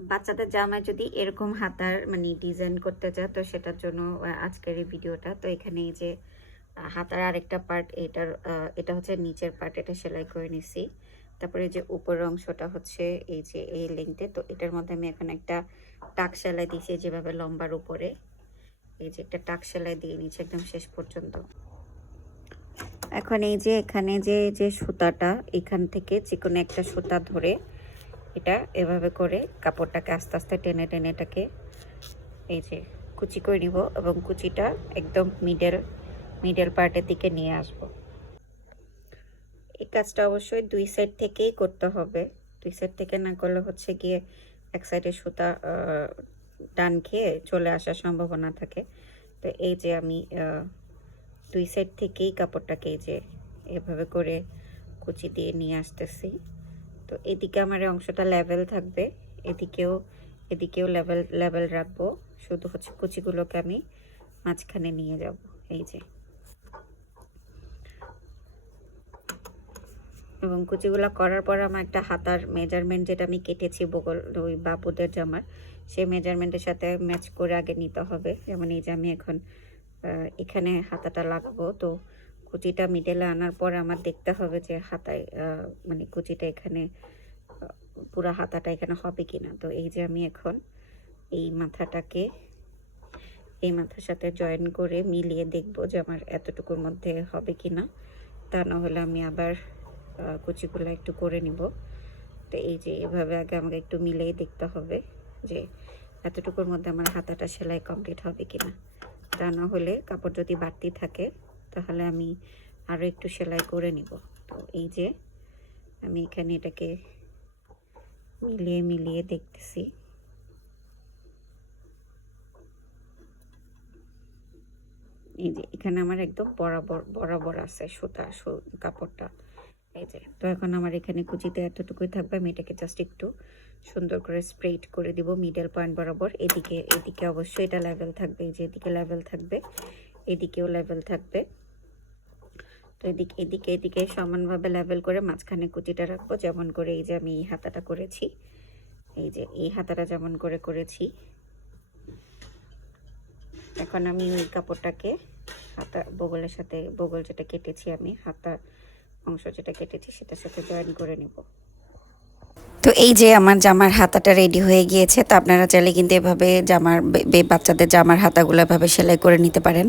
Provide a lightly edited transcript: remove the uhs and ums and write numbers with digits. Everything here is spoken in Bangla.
বাচ্চাদের জামায় যদি এরকম হাতার মানে ডিজাইন করতে চায় তো সেটার জন্য আজকের এই ভিডিওটা। তো এখানে এই যে হাতার আরেকটা পার্ট, এটা হচ্ছে নিচের পার্ট, এটা সেলাই করে নিছি। তারপরে যে উপরের অংশটা হচ্ছে এই যে এই লেংথে, তো এটার মধ্যে আমি এখন একটা টাক সেলাই দিয়েছি যেভাবে লম্বার উপরে, এই যে একটা টাক সেলাই দিয়ে নিচ্ছি একদম শেষ পর্যন্ত। এখন এই যে এখানে যে সুতাটা, এখান থেকে যে কোনো একটা সুতা ধরে এটা এভাবে করে কাপড়টাকে আস্তে আস্তে টেনে টেনে এটাকে এই যে কুচি করে নিব এবং কুচিটা একদম মিডল পার্টের দিকে নিয়ে আসব। এই কাজটা অবশ্যই দুই সাইড থেকেই করতে হবে, দুই সাইড থেকে না করলে হচ্ছে গিয়ে এক সাইডে সুতা টান খেয়ে চলে আসার সম্ভাবনা থাকে। তো এই যে আমি দুই সাইড থেকেই কাপড়টাকে এই যে এভাবে করে কুচি দিয়ে নিয়ে আসতেছি। তো এদিকে আমার এই অংশটা লেভেল থাকবে, এদিকেও লেভেল রাখবো, শুধু হচ্ছে কুচিগুলোকে আমি মাঝখানে নিয়ে যাব। এই যে এবং কুচিগুলো করার পর আমার একটা হাতার মেজারমেন্ট যেটা আমি কেটেছি বগল ওই বাবুদের জামার, সেই মেজারমেন্টের সাথে ম্যাচ করে আগে নিতে হবে। যেমন এই যে আমি এখন এখানে হাতাটা লাগাবো, তো কুচিটা মিডলে আনার পর আমার দেখতে হবে যে হাতায় মানে কুচিটা এখানে পুরা হাতাটা এখানে হবে কিনা। তো এই যে আমি এখন এই মাথাটাকে এই মাথার সাথে জয়েন করে মিলিয়ে দেখবো যে আমার এতটুকুর মধ্যে হবে কিনা, তা না হলে আমি আবার কুচিগুলো একটু করে নিব। তো এই যে এভাবে আগে আমাকে একটু মিলিয়ে দেখতে হবে যে এতটুকুর মধ্যে আমার হাতাটা সেলাই কমপ্লিট হবে কিনা, তা না হলে কাপড় যদি বাড়তি থাকে তাহলে আমি আরও একটু সেলাই করে নিব। তো এই যে আমি এখানে এটাকে মিলিয়ে দেখতেছি। এই যে এখানে আমার একদম বরাবর আছে কাপড়টা। এই যে তো এখন আমার এখানে কুচিতে এতটুকুই থাকবে, আমি এটাকে জাস্ট একটু সুন্দর করে স্প্রেড করে দিব মিডল পয়েন্ট বরাবর। এদিকে অবশ্যই এটা লেভেল থাকবে, এই যে এদিকে লেভেল থাকবে, এদিকেও লেভেল থাকবে। তো এদিকে সমানভাবে লেভেল করে মাঝখানে কুচিটা রাখবো, যেমন করে এই যে আমি এই হাতাটা করেছি, এই যে এই হাতাটা যেমন করে করেছি। এখন আমি ওই কাপড়টাকে হাতা বগলের সাথে, বগল যেটা কেটেছি আমি, হাতা অংশ যেটা কেটেছি সেটার সাথে জয়েন করে নেব। তো এই যে আমার জামার হাতাটা রেডি হয়ে গিয়েছে। তো আপনারা চাইলে কিন্তু এভাবে বাচ্চাদের জামার হাতাগুলো এভাবে সেলাই করে নিতে পারেন।